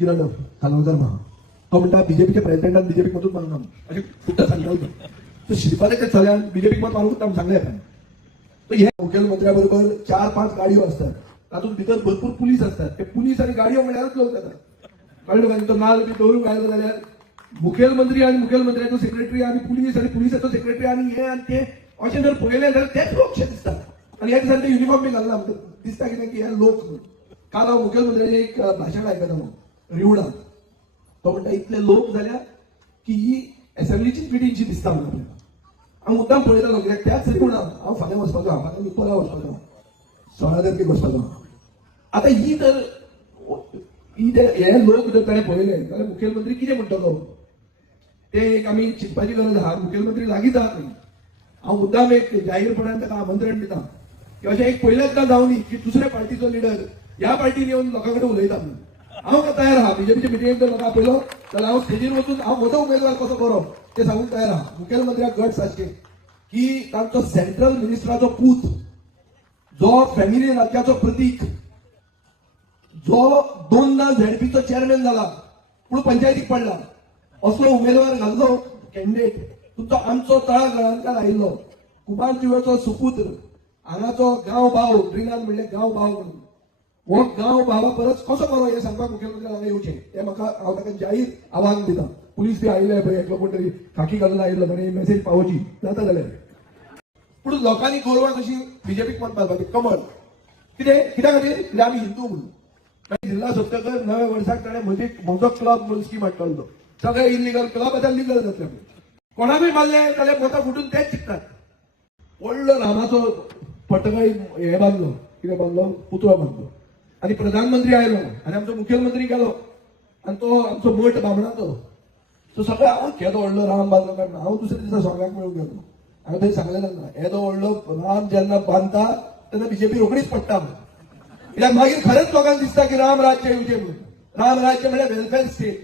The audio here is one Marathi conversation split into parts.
किरण कालवकर महा तो म्हणटा बीजेपीचे प्रेसिडेंटान बीजेपीक मदूच मागना अशें खुट्ट सांगता तो श्रीपादाच्या चल्यान बीजेपीक मत मागूंक तांकां सांगलें येता तर हे मुखेलमंत्र्या बरोबर 4-5 गाडयो असतात तातूंत भितर भरपूर पुलीस असतात ते पुलीस आनी गाडयो म्हळ्यारच लोक जातात कळ्ळें तुका तो नाल बी दवरूंक आयलो जाल्यार मुखेलमंत्री आनी मुखेलमंत्र्याचो सेक्रेटरी आनी पुलिसाचो सेक्रेटरी आनी हे आनी ते अशें जर पळयलें जाल्यार तेच लोक अशें दिसतात आनी ह्या दिसांनी ते युनिफॉर्म बी घालना दिसता कितें की हे लोक काल हांव मुखेलमंत्र्याचें एक भाशण आयकता रिवणा तो म्हणटा इतले लोक जाल्या की ही असेंब्लीचीच मिटींगशी दिसता म्हणून आपल्याला हांव मुद्दाम पळयतालो कित्याक त्याच रिवणा हांव फाल्यां वचपाचो फाल्यां निकोला वचपाचो 16 तारखेक वचपाचो आतां ही जर हे लोक जर ताणें पळयले जाल्यार मुखेलमंत्री कितें म्हणटलो ते एक आमी चिंतपाची गरज आहा मुखेलमंत्री लागीं जात न्ही हांव मुद्दाम एक जाहीरपणान ताका आमंत्रण दिता की अशें एक पयलेंचदा जावं न्ही की दुसऱ्या पार्टीचो लिडर ह्या पार्टीन येवन लोकां कडेन उलयता म्हणून हांव तयार आहा बीजेपीचे मिटींगेक जर लोकां पळयलो जाल्यार हांव स्टेजीर वचून हांव म्हजो उमेदवार कसो बरो ते सांगूंक तयार आहा मुखेलमंत्र्याक गट्स आसचे की तांचो सेंट्रल मिनिस्टराचो पूत जो फॅमिली राज्याचो प्रतीक जो 2दा झेडपीचो चेअरमॅन जाला पूण पंचायतीक पडला असलो उमेदवार घाल्लो कॅन्डिडेट तुमचो आमचो तळागळांतल्यान आयिल्लो कुमार जुवेचो सुपुत्र हांगाचो गांव भाव ड्रिंगान म्हणलें गांव भाव म्हणून हो गांव भावा परस कसो बरो हे सांगपाक मुखेलमंत्र्याक हांगा येवचें हे म्हाका हांव ताका जाहीर आव्हान दिता पुलीस बी आयिल्ले पळय एकलो कोण तरी खाकी घालून आयिल्लो बरें मेसेज पावोवची जाता जाल्यार पूण लोकांनी गोरवां कशी बीजेपीक मत घालपाची कमळ कित्या खातीर कित्याक आमी हिंदू म्हणून जिल्हा सप्तकर नव्या वर्साक ताणें म्हजो क्लब म्हणून स्कीम हाडटलो सगळे इलिगल क्लब आतां लिगल जातले कोणाकूय मारले जाल्यार मतां फुटून तेच चिंततात व्हडलो रामाचो पटकाय हे बांदलो कितें बांदलो पुतळो बांदलो आनी प्रधानमंत्री आयलो आनी आमचो मुखेलमंत्री गेलो आनी तो आमचो मठ बामणाचो सो सगळे हांव केदो व्हडलो राम बांदलो काय हांव दुसऱ्या दिसा सोंग्याक मेळूंक गेलो हांवें थंय सांगलें तांकां येदो व्हडलो राम जेन्ना बांदता तेन्ना बीजेपी रोखडीच पडटा कित्याक मागीर खरेंच लोकांक दिसता की राम राज्य येवचें म्हणून राम राज्य म्हळ्यार वेलफेअर स्टेट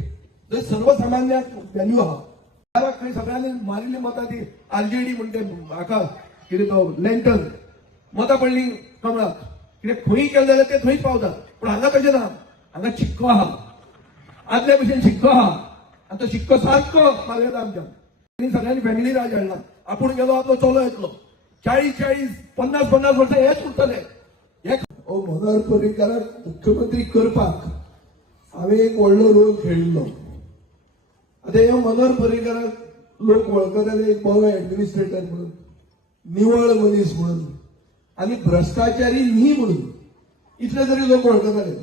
जंय सर्वसामान्याक व्हॅल्यू आहा खंय सगळ्यांनी मारिल्ली मतां ती आरजेडी म्हणटे हाका कितें तो लँटन मतां पडली कमळाक कित्याक खंय केलें जाल्यार ते थंयच पावतात पूण हांगा तशें ना हांगा शिक्को आहा आदले भशेन शिक्को आहा आनी तो शिक्को सारको मारयता आमच्या सगळ्यांनी फॅमिली राज हाडला आपूण गेलो आपलो चलो येतलो 40-50 वर्सां हेच उरतले मनोहर पर्रीकाराक मुख्यमंत्री करपाक हांवें एक व्हडलो रोल खेळिल्लो आतां ह्या मनोहर पर्रीकाराक लोक वळखताले एक बरो एडमिनिस्ट्रेटर म्हणून निवळ मनीस म्हणून आनी भ्रष्टाचारी न्ही म्हणून इतले तरी लोक वळखताले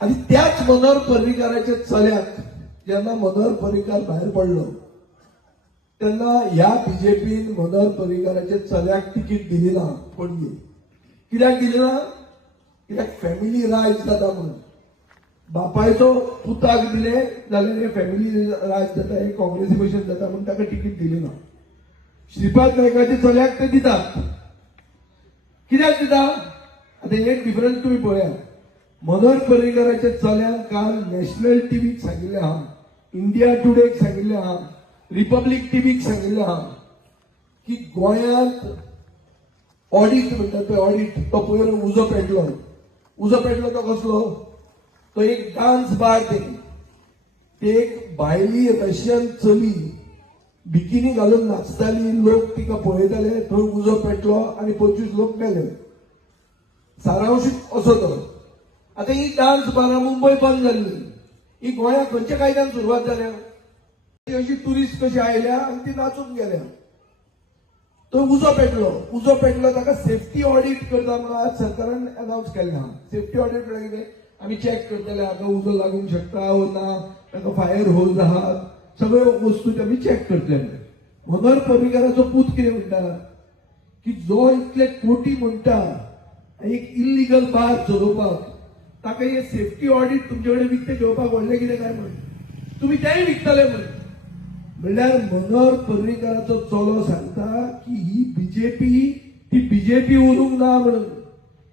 आनी त्याच मनोहर पर्रीकाराच्या चल्याक जेन्ना मनोहर पर्रीकार भायर पडलो तेन्ना ह्या बीजेपीन मनोहर पर्रीकाराच्या चल्याक तिकीट दिली ना पडली कित्याक दिली ना कित्याक फॅमिली राज जाता म्हणून बापायचो पुताक दिले जाल्यार हे फॅमिली राज जाता हे काँग्रेसी भशेन जाता म्हणून ताका तिकीट दिली ना श्रीपाद नायकाच्या चल्याक ते दितात कित्याक दिता आतां एक डिफरन्स तुमी पळयात मनोहर पर्रीकाराच्या चल्यान काल नॅशनल टीव्हीक सांगिल्लें आहा इंडिया टुडेक सांगिल्लें आहा रिपब्लीक टीव्हीक सांगिल्लें आहा की गोंयांत ऑडिट म्हणटा पळय ऑडिट तो पयर उजो पेटलो तो कसलो तो एक डान्स बार ते एक भायली रशियन चली बिकिनी घालून नाचताली लोक तिका पळयताले थंय उजो पेटलो आनी 25 लोक मेले सारांशीत असो तो आतां ही डान्स बारां मुंबय बंद जाल्ली ही गोंयांत खंयच्या कायद्यान सुरवात जाल्या अशी ट्युरिस्ट कशी आयल्या आनी ती नाचून गेल्या तो उजो पेटलो ताका सेफ्टी ऑडिट करता म्हणून आज सरकारान अनाउन्स केल्लें आहा सेफ्टी ऑडिट म्हळ्यार कितें आमी चॅक करतले हाका उजो लागूंक शकता वो ना ताका फायर होल्स आहात सगळ्यो वस्तू आमी चॅक करतले मनोहर पर्रीकाराचो पूत कितें म्हणटा की जो इतले कोटी म्हणटा एक इल्लिगल बार चलोवपाक ताका हे सेफ्टी ऑडिट तुमचे कडेन विकते घेवपाक व्हडलें कितें काय म्हणून तुमी तेंय विकतले म्हणून म्हणल्यार मनोहर पर्रीकाराचो चलो सांगता की ही बीजेपी उरूंक ना म्हणून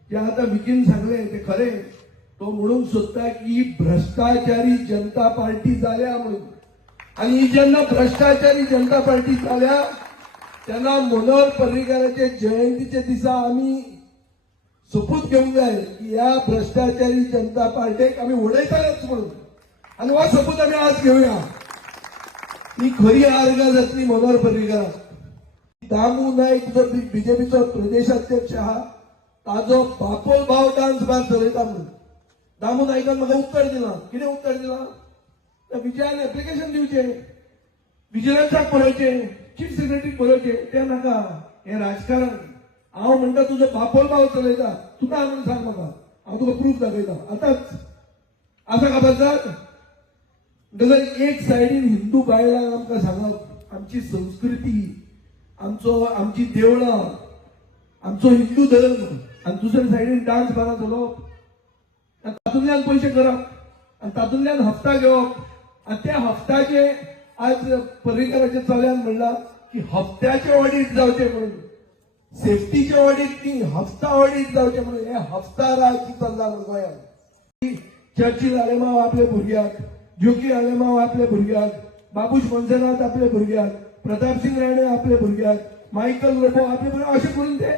जे आतां विकीन सांगलें ते खरें तो म्हणूंक सोदता की ही भ्रष्टाचारी जनता पार्टी जाल्या म्हणून आनी ही जेन्ना भ्रष्टाचारी जनता पार्टी जाल्या तेन्ना मनोहर पर्रीकाराचे जयंतीचे दिसा आमी सोपूत घेऊंक जाय की या भ्रष्टाचारी जनता पार्टीक आम्ही उडयतालेच म्हणून आणि हो सोपूत आम्ही आज घेऊया. ही खरी आर्गा जातली मनोहर पर्रीकर. दामू नाईक जो बीजेपीचो प्रदेशाध्यक्ष आहा ताजो बापोल भाव डान्स बार चलयता म्हणून दामू नाईकान म्हाका उत्तर दिलां. कितें उत्तर दिलां? विजयान एप्लिकेशन दिवचें, विजिलन्साक बरोवचें, चीफ सेक्रेटरीक बरोवचें. तें नाका, हें राजकारण. हांव म्हणटा तुजो बापोल भाव चलयता, तुका म्हणून सांग म्हाका, हांव तुका प्रूफ दाखयता आतांच. आसा खबर जात म्हणटकर एक सायडीन हिंदू बायलांक आमकां सांगप आमची संस्कृती, आमची देवळां, आमचो हिंदू धर्म, आनी दुसरे सायडीन डान्स बारां चलोवप आनी तातूंतल्यान पयशे करप आनी तातूंतल्यान हप्ता घेवप. आनी त्या हप्त्याचे आज पर्रीकराच्या चल्यान म्हणलां की हप्त्याचे ऑडिट जावचे म्हणून, सेफ्टीचे ऑडिट न्ही, हप्ता ऑडिट जावचे म्हणून. हे हप्ता राज चल्ला गोंयांत. चर्चिल आलेमाव आपल्या भुरग्याक, जोकी आलेमाव आपल्या भुरग्याक, बाबूश मनसेनाथ आपल्या भुरग्याक, प्रताप सिंग राणे आपल्या भुरग्याक, मायकल लोबो आपल्या भुरग्याक, अशें करून ते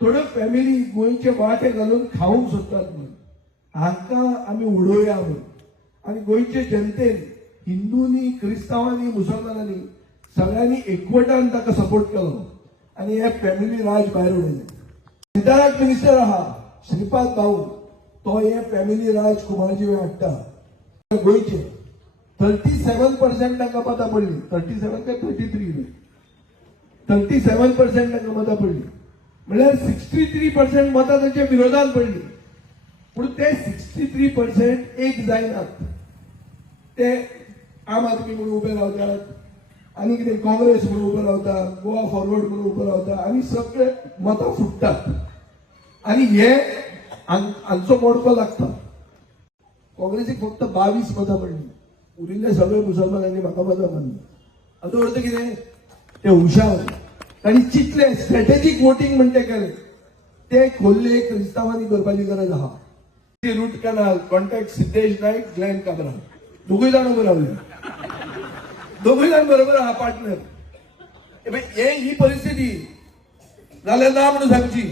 थोड्यो फॅमिली गोंयचे वाटे घालून खावंक सोदतात म्हणून. हांकां आमी उडोवया म्हणून. आनी गोंयचे जनतेन हिंदूंनी, क्रिस्तांवांनी, मुसलमानांनी सगळ्यांनी एकवटान ताका सपोर्ट केलो आनी हे फॅमिली राज भायर उडयलें. सिद्धार्थ मिनिस्टर आहा श्रीपाद भाऊ, तो हे फॅमिली राज कुमारजी हाडटा. गोंयचे 37% तांकां मतां पडली. 37 काय 33? 37% तांकां मतां पडली. म्हळ्यार 63% मतां तांच्या विरोधान पडली. पूण ते 63% एक जायनात. ते आम आदमी म्हणून उबे रावतात, आनी कितें काँग्रेस म्हणून उबे रावता, गोवा फॉरवर्ड म्हणून उबे रावता आनी सगळे मतां फुटतात. आनी हे हांचो मोडको लागता. काँग्रेसीक फक्त 22 मतां पडली, उरिल्ले सगळे मुसलमानांनी म्हाका मतां मारली. हाचो अर्थ कितें? ते हुशार आनी चितले, स्ट्रॅटेजीक वोटींग म्हणटे केलें. ते खोल्ले क्रिस्तांवांनी करपाची गरज आहा. Root canal contact Siddhesh Naik, Glen Cabral, दोगूय जाण उबे रावले. दोगूय जाण बरोबर आहा पार्टनर. ही परिस्थिती जाल्यार ना म्हणून सांगची.